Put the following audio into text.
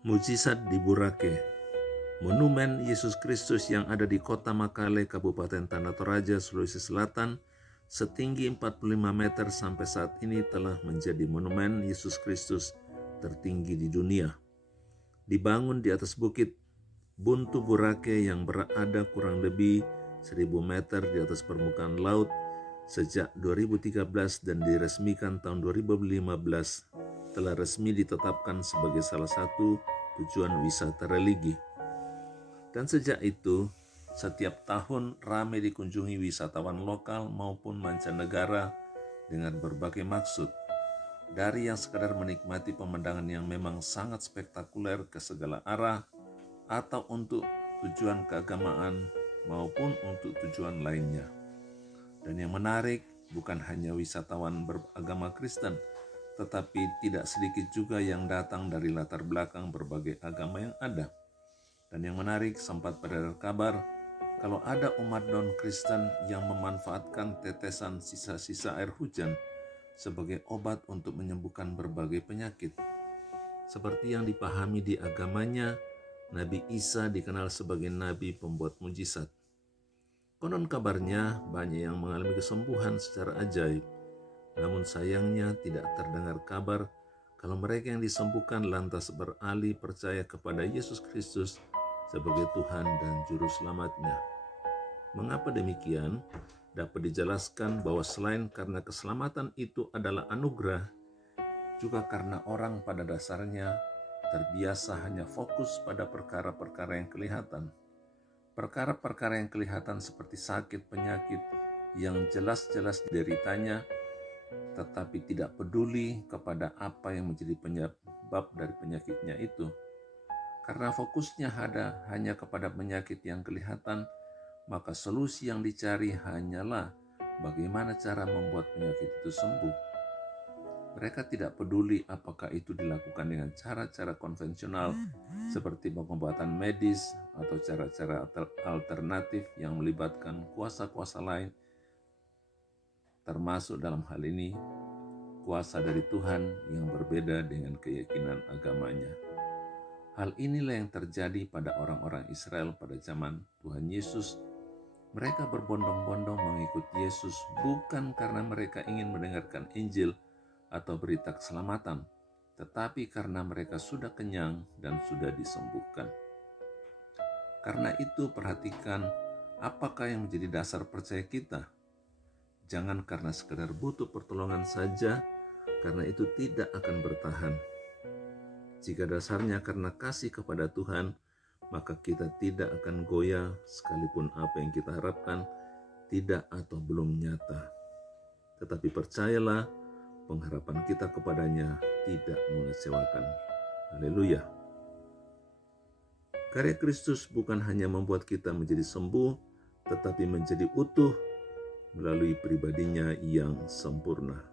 Mujizat di Boracay. Monumen Yesus Kristus yang ada di Kota Makale, Kabupaten Tanah Toraja, Sulawesi Selatan, setinggi 45 meter sampai saat ini telah menjadi monumen Yesus Kristus tertinggi di dunia. Dibangun di atas bukit Buntu Boracay yang berada kurang lebih 1000 meter di atas permukaan laut sejak 2013 dan diresmikan tahun 2015, telah resmi ditetapkan sebagai salah satu tujuan wisata religi. Dan sejak itu, setiap tahun ramai dikunjungi wisatawan lokal maupun mancanegara dengan berbagai maksud. Dari yang sekadar menikmati pemandangan yang memang sangat spektakuler ke segala arah, atau untuk tujuan keagamaan maupun untuk tujuan lainnya. Dan yang menarik, bukan hanya wisatawan beragama Kristen, tetapi tidak sedikit juga yang datang dari latar belakang berbagai agama yang ada. Dan yang menarik, sempat beredar kabar kalau ada umat non-Kristen yang memanfaatkan tetesan sisa-sisa air hujan sebagai obat untuk menyembuhkan berbagai penyakit. Seperti yang dipahami di agamanya, Nabi Isa dikenal sebagai nabi pembuat mujizat. Konon kabarnya banyak yang mengalami kesembuhan secara ajaib. Namun sayangnya tidak terdengar kabar kalau mereka yang disembuhkan lantas beralih percaya kepada Yesus Kristus sebagai Tuhan dan Juru Selamatnya. Mengapa demikian? Dapat dijelaskan bahwa selain karena keselamatan itu adalah anugerah, juga karena orang pada dasarnya terbiasa hanya fokus pada perkara-perkara yang kelihatan. Perkara-perkara yang kelihatan seperti sakit, penyakit yang jelas-jelas dideritanya, tetapi tidak peduli kepada apa yang menjadi penyebab dari penyakitnya itu. Karena fokusnya hanya kepada penyakit yang kelihatan, maka solusi yang dicari hanyalah bagaimana cara membuat penyakit itu sembuh. Mereka tidak peduli apakah itu dilakukan dengan cara-cara konvensional seperti pengobatan medis atau cara-cara alternatif yang melibatkan kuasa-kuasa lain, termasuk dalam hal ini kuasa dari Tuhan yang berbeda dengan keyakinan agamanya. Hal inilah yang terjadi pada orang-orang Israel pada zaman Tuhan Yesus. Mereka berbondong-bondong mengikut Yesus bukan karena mereka ingin mendengarkan Injil atau berita keselamatan, tetapi karena mereka sudah kenyang dan sudah disembuhkan. Karena itu perhatikan apakah yang menjadi dasar percaya kita. Jangan karena sekedar butuh pertolongan saja, karena itu tidak akan bertahan. Jika dasarnya karena kasih kepada Tuhan, maka kita tidak akan goyah sekalipun apa yang kita harapkan tidak atau belum nyata. Tetapi percayalah, pengharapan kita kepadanya tidak mengecewakan. Haleluya. Karya Kristus bukan hanya membuat kita menjadi sembuh, tetapi menjadi utuh melalui pribadinya yang sempurna.